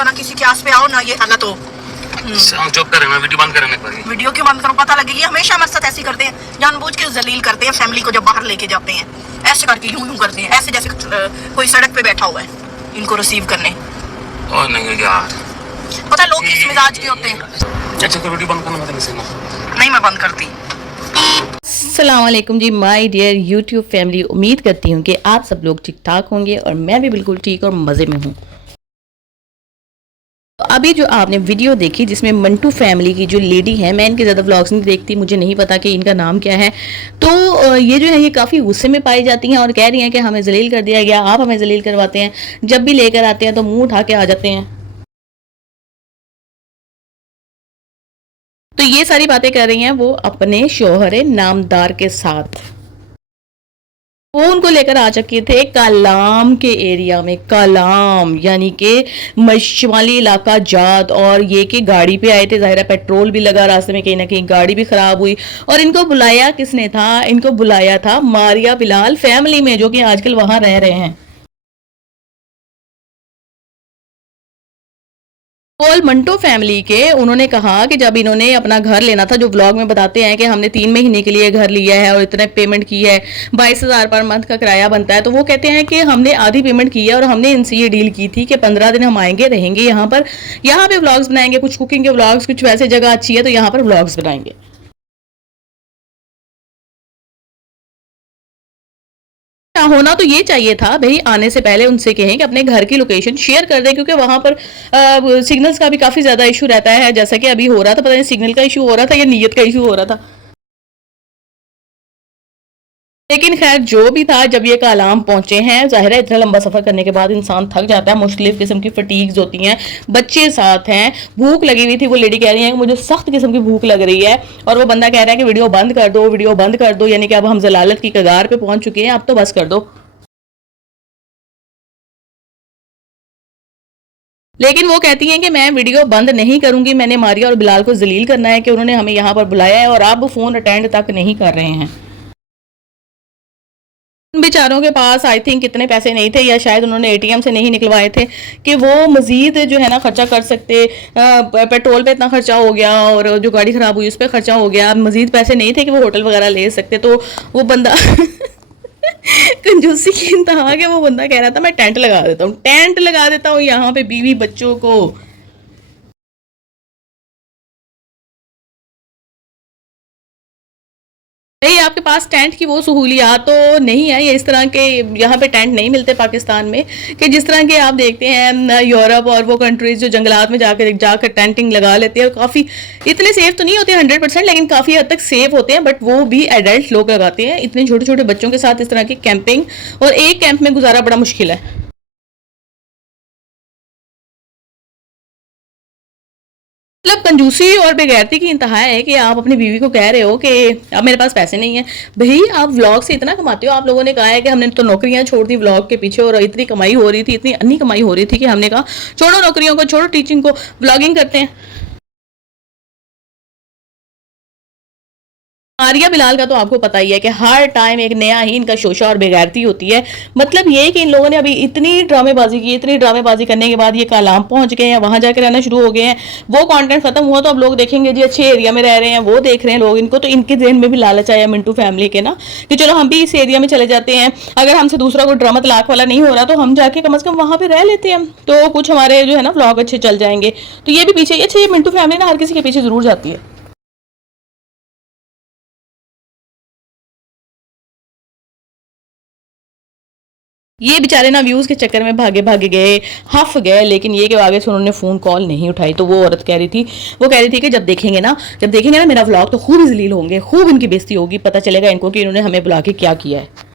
होता, ना किसी के आस पे आओ, ना ये हालत हो। चुप करें ना, वीडियो बंद करें। वीडियो क्यों बंद करूं? पता लगे ये हमेशा हमारे साथ ऐसे करते हैं, जानबूझ के जलील करते हैं फैमिली को। जब बाहर लेके जाते हैं ऐसे करके यूं करते हैं, ऐसे जैसे कोई सड़क पे बैठा हुआ है इनको रिसीव करने। और नहीं यार, पता लोग किस मिजाज के होते हैं। अच्छा वीडियो बंद करना नहीं, मैं बंद करती। अस्सलाम वालेकुम जी माय डियर यूट्यूब फैमिली। उम्मीद करती हूँ कि आप सब लोग ठीक ठाक होंगे और मैं भी बिल्कुल ठीक और मज़े में हूँ। तो अभी जो आपने वीडियो देखी जिसमें मंटू फैमिली की जो लेडी है, मैं इनके ज़्यादा व्लॉग्स नहीं देखती, मुझे नहीं पता कि इनका नाम क्या है, तो ये जो है ये काफ़ी गुस्से में पाई जाती हैं और कह रही हैं कि हमें जलील कर दिया गया, आप हमें जलील करवाते हैं, जब भी लेकर आते हैं तो मुँह उठा के आ जाते हैं। तो ये सारी बातें कर रही हैं वो अपने शौहर नामदार के साथ। वो उनको लेकर आ चुके थे कलाम के एरिया में, कलाम यानी कि मशवाली इलाका जात, और ये कि गाड़ी पे आए थे, ज़ाहिर पेट्रोल भी लगा, रास्ते में कहीं ना कहीं गाड़ी भी ख़राब हुई। और इनको बुलाया किसने था? इनको बुलाया था मारिया बिलाल फैमिली में, जो कि आजकल वहाँ रह रहे हैं। कॉल मंटो फैमिली के उन्होंने कहा कि जब इन्होंने अपना घर लेना था, जो व्लॉग में बताते हैं कि हमने 3 महीने के लिए घर लिया है और इतने पेमेंट की है, 22,000 पर मंथ का किराया बनता है, तो वो कहते हैं कि हमने आधी पेमेंट की है और हमने इनसे ये डील की थी कि 15 दिन हम आएंगे, रहेंगे यहाँ पे व्लॉग्स बनाएंगे, कुछ कुकिंग के व्लॉग्स, कुछ वैसे जगह अच्छी है तो यहाँ पर व्लॉग्स बनाएंगे। होना तो ये चाहिए था भाई, आने से पहले उनसे कहें कि अपने घर की लोकेशन शेयर कर दें, क्योंकि वहां पर सिग्नल्स का भी काफी ज्यादा इशू रहता है, जैसा कि अभी हो रहा था। पता नहीं सिग्नल का इशू हो रहा था या नीयत का इशू हो रहा था, लेकिन खैर जो भी था, जब ये कालाम पहुंचे हैं, जाहिर है इतना लंबा सफर करने के बाद इंसान थक जाता है, मुख्तलिफ किस्म की फटीग्स होती हैं, बच्चे साथ हैं, भूख लगी हुई थी। वो लेडी कह रही है कि मुझे सख्त किस्म की भूख लग रही है, और वो बंदा कह रहा है कि वीडियो बंद कर दो, वीडियो बंद कर दो, यानी कि अब हम जलालत की कगार पे पहुंच चुके हैं, अब तो बस कर दो। लेकिन वो कहती हैं कि मैं वीडियो बंद नहीं करूंगी, मैंने मारिया और बिलाल को जलील करना है कि उन्होंने हमें यहाँ पर बुलाया है और अब फोन अटेंड तक नहीं कर रहे हैं। उन बेचारों के पास आई थिंक इतने पैसे नहीं थे, या शायद उन्होंने एटीएम से नहीं निकलवाए थे कि वो मजीद जो है ना खर्चा कर सकते। पेट्रोल पे इतना खर्चा हो गया और जो गाड़ी खराब हुई उस पर खर्चा हो गया, मजीद पैसे नहीं थे कि वो होटल वगैरह ले सकते। तो वो बंदा कंजूसी की इंतहा के वो बंदा कह रहा था मैं टेंट लगा देता हूँ यहाँ पे बीवी बच्चों को। नहीं, आपके पास टेंट की वो सहूलियात तो नहीं है, ये इस तरह के यहाँ पे टेंट नहीं मिलते पाकिस्तान में, कि जिस तरह के आप देखते हैं यूरोप और वो कंट्रीज जो जंगलात में जाकर टेंटिंग लगा लेते हैं, और काफ़ी इतने सेफ तो नहीं होते 100%, लेकिन काफ़ी हद तक सेफ होते हैं, बट वो भी एडल्ट लोग लगाते हैं। इतने छोटे छोटे बच्चों के साथ इस तरह की कैंपिंग और एक कैंप में गुजारा बड़ा मुश्किल है। मतलब कंजूसी और बेगैरती की इंतहा है कि आप अपनी बीवी को कह रहे हो कि अब मेरे पास पैसे नहीं है। भाई आप व्लॉग से इतना कमाते हो, आप लोगों ने कहा है कि हमने तो नौकरियां छोड़ दी व्लॉग के पीछे, और इतनी कमाई हो रही थी, इतनी अन्नी कमाई हो रही थी कि हमने कहा छोड़ो नौकरियों को, छोड़ो टीचिंग को, व्लॉगिंग करते हैं। आर्या बिलाल का तो आपको पता ही है कि हर टाइम एक नया ही इनका शोशा और बेगैरती होती है। मतलब ये कि इन लोगों ने अभी इतनी ड्रामेबाजी की, इतनी ड्रामेबाजी करने के बाद ये कालाम पहुंच गए हैं, वहां जाकर रहना शुरू हो गए हैं। वो कंटेंट खत्म हुआ तो अब लोग देखेंगे जी अच्छे एरिया में रह रहे हैं, वो देख रहे हैं लोग इनको, तो इनके जहन में भी लालच आया मिंटू फैमिली के ना, कि चलो हम भी इस एरिया में चले जाते हैं, अगर हमसे दूसरा कोई ड्रामा तलाक वाला नहीं हो रहा तो हम जाके कम से कम वहां पर रह लेते हैं, तो कुछ हमारे जो है ना व्लॉग अच्छे चल जाएंगे। तो ये भी पीछे, अच्छा ये मिंटू फैमिली ना हर किसी के पीछे जरूर जाती है। ये बेचारे ना व्यूज के चक्कर में भागे भागे गए, हफ गए, लेकिन ये कि आगे से उन्होंने फोन कॉल नहीं उठाई। तो वो औरत कह रही थी, वो कह रही थी कि जब देखेंगे ना मेरा व्लॉग, तो खूब जलील होंगे, खूब इनकी बेइज्जती होगी, पता चलेगा इनको कि इन्होंने हमें बुला के क्या किया है।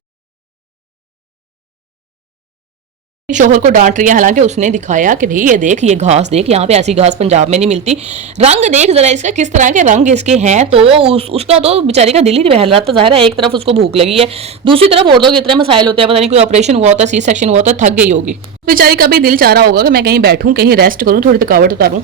शोहर को डांट रही है, हालांकि उसने दिखाया कि भाई ये देख, ये घास देख, यहाँ पे ऐसी घास पंजाब में नहीं मिलती, रंग देख जरा इसका, किस तरह के रंग इसके हैं। तो उसका तो बेचारी का दिल ही बहल रहा था। ज़ाहिर है एक तरफ उसको भूख लगी है, दूसरी तरफ औरतों के इतने मसाइल होते हैं, पता नहीं कोई ऑपरेशन हुआ होता है, सी सेक्शन हुआ होता है, थक गई होगी बेचारी का भी दिल चाह रहा होगा कि मैं कहीं बैठूं, कहीं रेस्ट करूं, थोड़ी थकावट उतारूं।